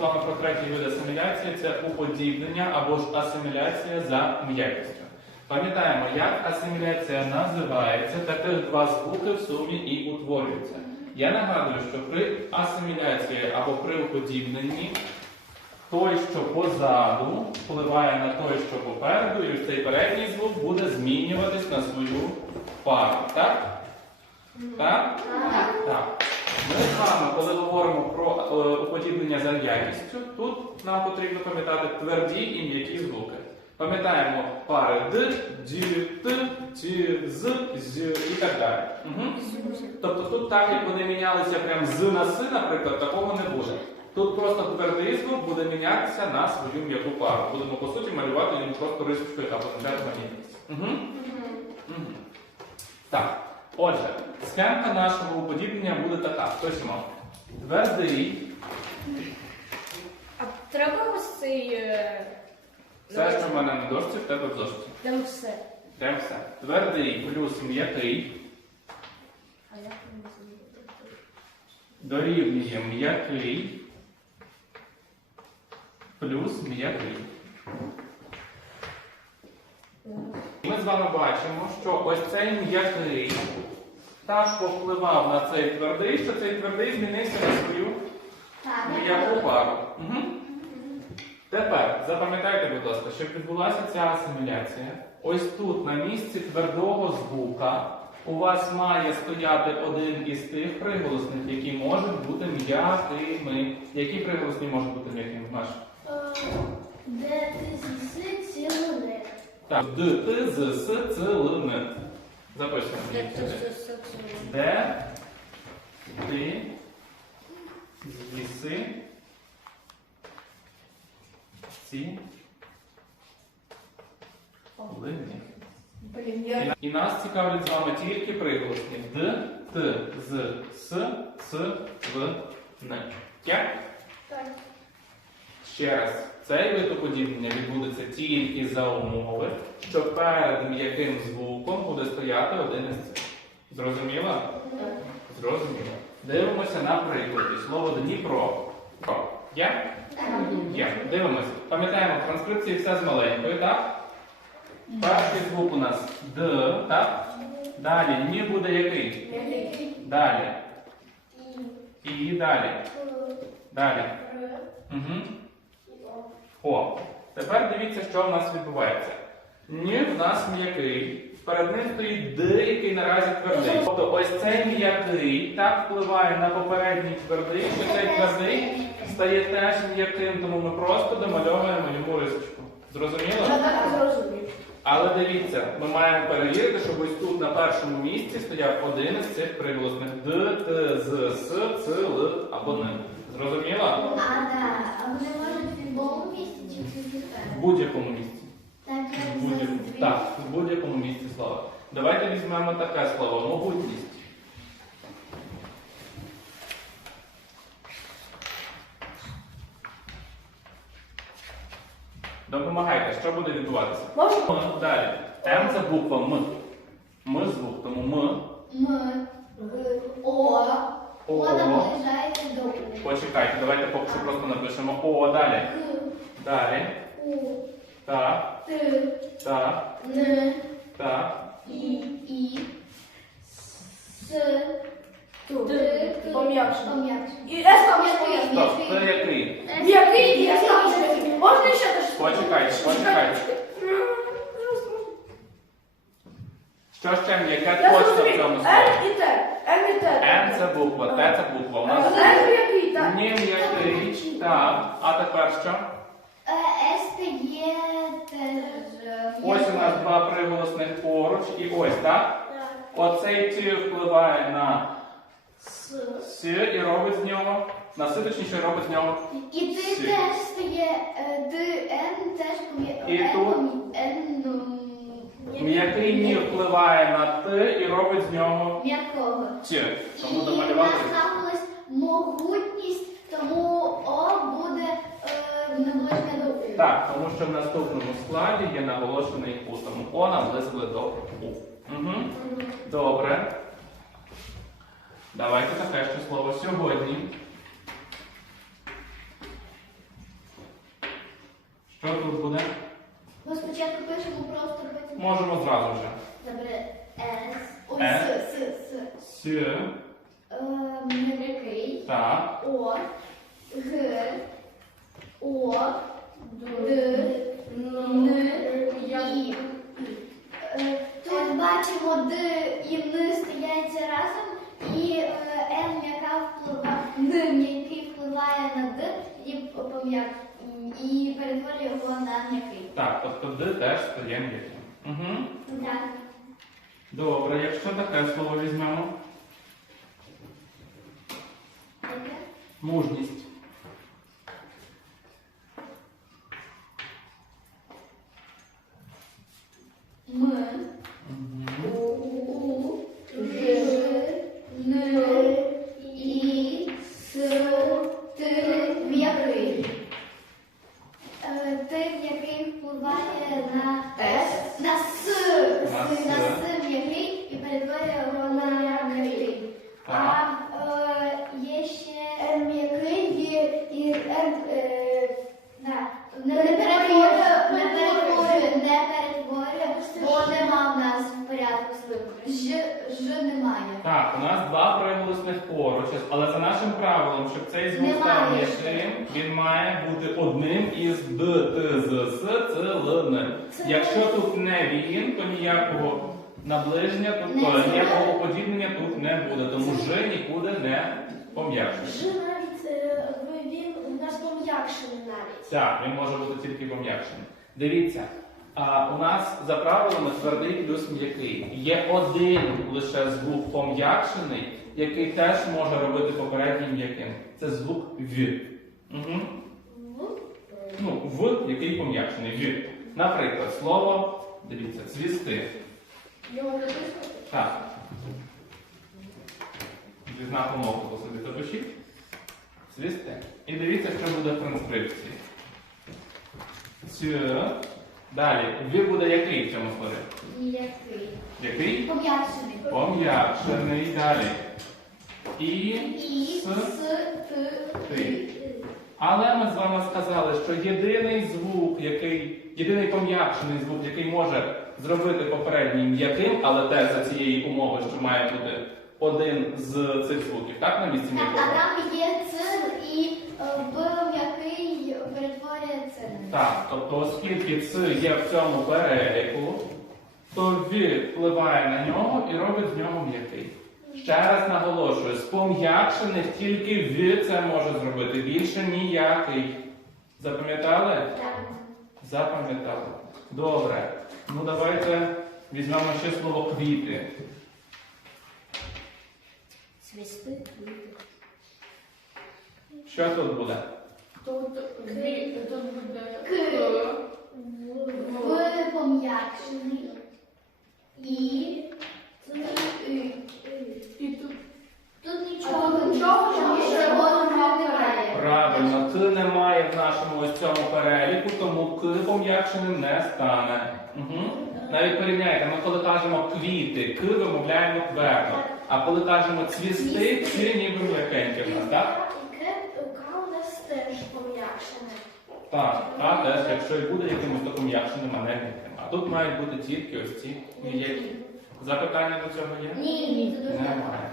з вами про третій вид асиміляції це уподібнення або ж асиміляція за м'якістю. Пам'ятаємо, як асиміляція називається, таких два звуки в сумі і утворюються. Я нагадую, що при асиміляції або при уподібненні той, що позаду, впливає на той, що попереду, і цей передній звук буде змінюватись на свою пару. Так? Так? Так. Ми з вами, коли говоримо про е, уподібнення за якістю, тут нам потрібно пам'ятати тверді і м'які звуки. Пам'ятаємо пари д, ді, т, ті, з, з і так далі. Угу. Тобто тут так, як вони мінялися прям з на с, наприклад, такого не буде. Тут просто твердий звук буде мінятися на свою м'яку пару. Будемо по суті малювати їм просто рисочкою або почати манітність. Угу. Угу. Так. Отже, схемка нашого уподібнення буде така. Хтось мав. Твердий, А треба ось цей. е, все, що в мене на дошці, в тебе в дошці. Там все. Прям все. Твердий плюс м'який А як він називається? дорівнює м'який плюс м'який. Ми з вами бачимо, що ось цей м'який так повпливав на цей твердий, що цей твердий змінився на свою м'яку пару. Угу. Тепер запам'ятайте, будь ласка, щоб відбулася ця асиміляція, ось тут на місці твердого звука у вас має стояти один із тих приголосних, які можуть бути м'якими. Які приголосні можуть бути м'якими? Маш? Де ти зіси цілуне? Так, д, т, з, с, ц, л, н. Записуємо. Де ти з'їси ці лини? І, нас цікавлять з вами тільки приголосні Д, Т, З, С, Ц, В, Н. Як? Так. Ще раз, цей вид уподібнення відбудеться тільки за умови, що перед м'яким звуком буде стояти один із цих. Зрозуміло? Зрозуміло. Дивимося на прикладі. Слово Дніпро. Про. Є? Є. Дивимося. Пам'ятаємо, в транскрипції все з маленькою, так? Перший звук у нас Д, так? Далі Ні буде який? Далі. І далі. Далі. Угу. О. Тепер дивіться, що в нас відбувається. Ні в нас м'який. Перед ним стоїть Д, який наразі твердий. Тобто ось цей м'який так впливає на попередній твердий, що цей твердий стає теж м'яким, тому ми просто домальовуємо йому рисочку. Зрозуміло? Так. Але дивіться, ми маємо перевірити, щоб ось тут на першому місці стояв один із цих приголосних Д, Т, З, С, Ц, Л або Н. Зрозуміло? А, да. А вони можуть в любому місці чи В будь-якому місці. Так, В будь-якому, так, в будь-якому місці слова. Давайте візьмемо таке слово могутність. Допомагайте, що буде відбуватися? Можна? Далі. М це буква М. М звук, тому М. М, Г, О. О. О наближається до У. Почекайте, давайте поки що просто напишемо О далі. Далі. У, Так, Т, так, Н, так. І, І, С, Тут. Т, Т. Пом'якше. Пом'якше. І С там М'який, стоїть. Стоп, це м'який. який? М'який, я сам м'який. Можна ще теж? Почекайте, почекайте. Що ще м'яке Я точно в зрозумів. цьому Н слові? і Т. Н і Т. Н це буква, Т це буква. У нас Н м'який, так. ні м'який. Так. А тепер що? Е, С, Т, Є, теж. Ось у нас два приголосних поруч і ось, так? Оцей ті впливає на С. і робить з нього. На си, точніше, робить з нього. І ти теж стає е, Д, Н теж І Н тут? Н, ну, М'який ні впливає на т і робить з нього М'якого. ті. Тому І домалювали. в нас трапилась могутність, тому О буде Так, тому що в наступному складі є наголошений У, тому О наблизили до У. Угу. Добре. Давайте таке ще слово сьогодні. Що тут буде? Ми спочатку пишемо просто. Можемо зразу вже. Добре. С. Ой. С, С, С. С, Ем, так, О. Г. О. Д. Н. І. Е, Тут бачимо Д і Н стоять разом, і е, Н, яка впливає, Н, який впливає на Д, і і перетворює його на м'який. так, тобто Д теж стає м'яким. Угу. Так. Добре, якщо таке слово візьмемо. Мужність. Не перетворює, не перетворює, не перетворює, бо нема в нас в порядку. Ж, ж немає. Так, у нас два приголосних поруч, але за нашим правилом, щоб цей звук став Немає. він має бути одним із Д, Т, З, С, Ц, Л, Н. Це Якщо тут не він, то ніякого наближення, Не тобто це. ніякого подібнення тут не буде, тому Ж нікуди не пом'якшує. Ж пом'якшений навіть. Так, він може бути тільки пом'якшений. Дивіться, а, у нас за правилами твердий плюс м'який. Є один лише звук пом'якшений, який теж може робити попередній м'яким. Це звук В. Угу. Ну, в, який пом'якшений. В. Наприклад, слово, дивіться, цвісти. Його написано. Так. Зі знаком оклику собі запишіть. Цвісти. І дивіться, що буде в транскрипції. Цю. Далі. В буде який в цьому слові? М'який. Який? Пом'якшений. Пом'якшений. Далі. І. І, С. Т, Ти. Але ми з вами сказали, що єдиний звук, який, єдиний пом'якшений звук, який може зробити попередній м'яким, але теж за цієї умови, що має бути один з цих звуків, так, на місці Так, а там є цин і е, в м'який перетворює цин. Так, тобто, оскільки ц є в цьому переліку, то впливає на нього і робить з нього м'який. Ще раз наголошую, з пом'якшених тільки в це може зробити, більше ніякий. Запам'ятали? Так. Запам'ятали. Добре. Ну давайте візьмемо ще слово квіти. Свисти, квіти. Що тут буде? Тут буде К. В пом'якшений. І. І. І тут Тут А нічого, тут нічого, тому що нічого воно немає. Правильно, к немає в нашому ось цьому переліку, тому к пом'якшеним не стане. Угу. Навіть порівняйте, ми коли кажемо квіти, к вимовляємо твердо. А коли кажемо цвісти, ці ніби м'якенькі в нас, так? К у нас теж пом'якшене. Так, так, теж, якщо і буде якимось то пом'якшеним, а не. А тут мають бути тільки ось ці м'які. Запитання до цього є? Ні, ні, це дуже Немає.